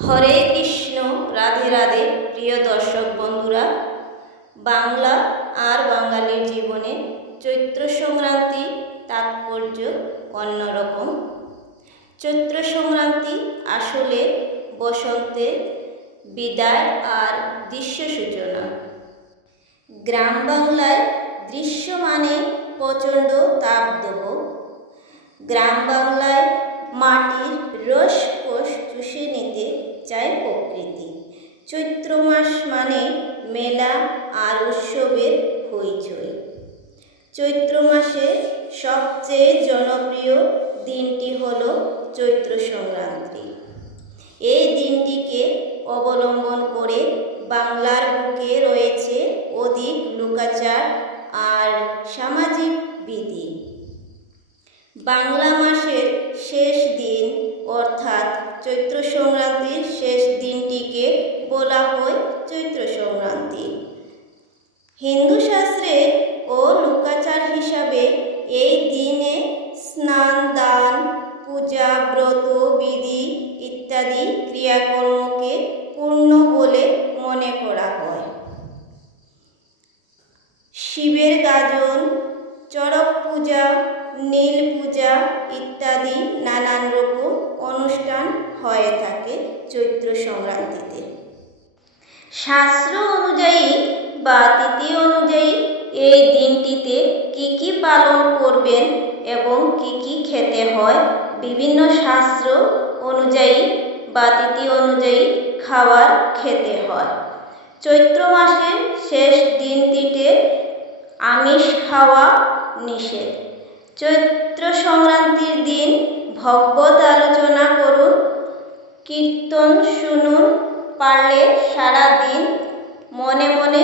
হরে কৃষ্ণ, রাধে রাধে, প্রিয় দর্শক বন্ধুরা। বাংলা আর বাঙালির জীবনে চৈত্র সংক্রান্তি তাৎপর্য অন্যরকম চৈত্র সংক্রান্তি আসলে বসন্তের বিদায় আর দৃশ্য সূচনা। গ্রাম বাংলায় দৃশ্য মানে প্রচণ্ড তাপদাহ। গ্রাম বাংলায় মাটির চৈত্র মাস মানে মেলা আর উৎসবের হইচই। চৈত্র মাসে সবচেয়ে জনপ্রিয় দিনটি হল চৈত্র সংক্রান্তি। এই দিনটিকে অবলম্বন করে বাংলার বুকে রয়েছে অধিক লোকাচার আর সামাজিক বিধি বাংলা মাসের শেষ দিন, অর্থাৎ চৈত্র সংক্রান্তির শেষ দিনটিকে বলা হয় চৈত্র সংক্রান্তি। হিন্দু শাস্ত্রে ও লোকাচার হিসাবে এই দিনে স্নান, দান, পূজা, ব্রত, বিধি ইত্যাদি ক্রিয়াকর্মকে পূর্ণ বলে মনে করা হয়। শিবের গাজন, চড়ক পূজা, নীল পূজা ইত্যাদি নানান রকম অনুষ্ঠান হয়ে থাকে চৈত্র সংক্রান্তিতে। শাস্ত্র অনুযায়ী বা তিথি অনুযায়ী এই দিনটিতে কি কি পালন করবেন এবং কি কি খেতে হয়, বিভিন্ন শাস্ত্র অনুযায়ী বা তিথি অনুযায়ী খাবার খেতে হয়। চৈত্র মাসের শেষ দিনটিতে আমিষ খাওয়া নিষেধ। চৈত্র সংক্রান্তির দিন ভগবত আলোচনা করুন, কীর্তন শুনুন, পারলে সারা দিন মনে মনে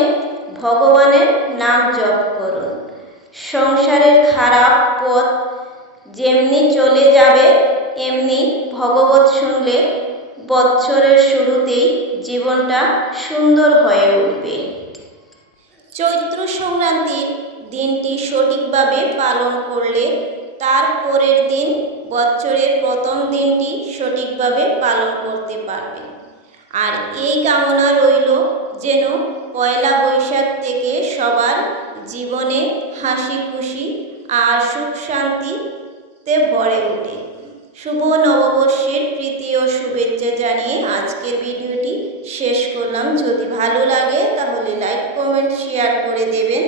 ভগবানের নাম জপ করুন। সংসারের খারাপ পথ যেমনি চলে যাবে এমনি ভগবত শুনলে বৎসরের শুরুতেই জীবনটা সুন্দর হয়ে উঠবে। চৈত্র সংক্রান্তির দিনটি সঠিকভাবে পালন করলে তার পরের দিন বছরের প্রথম দিনটি সঠিকভাবে পালন করতে পারবে। আর এই কামনা রইল যেন পয়লা বৈশাখ থেকে সবার জীবনে হাসি খুশি আর সুখ শান্তিতে ভরে ওঠে। শুভ নববর্ষের প্রীতি ও শুভেচ্ছা জানিয়ে আজকের ভিডিওটি শেষ করলাম। যদি ভালো লাগে তাহলে লাইক, কমেন্ট, শেয়ার করে দেবেন।